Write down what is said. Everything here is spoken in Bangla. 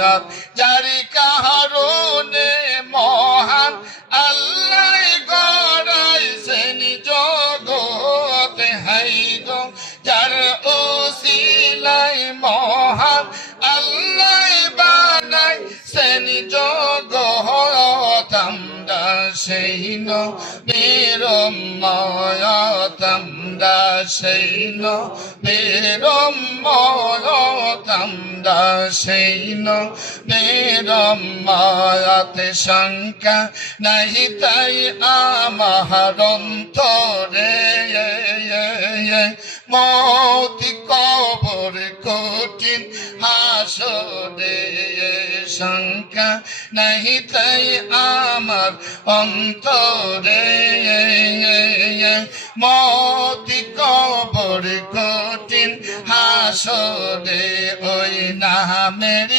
মায়াত যারি কারণে মহান আল্লাহ গড়াইছেন জগতে হাই গো যার উসিলায় মহান আল্লাহ বানাইছেন জগৎ আমরা সেই নবীর উম্মত আমরা সেই নবীর উম্মত আমরা সেই নবীর উম্মত শঙ্কা নাহি তাই আমার অন্তরে মৌত কবর কঠিন হাসরে শঙ্কা নাহি তাই আমার অন্তরে মৌত কবর কঠিন হাসরে ওই নামের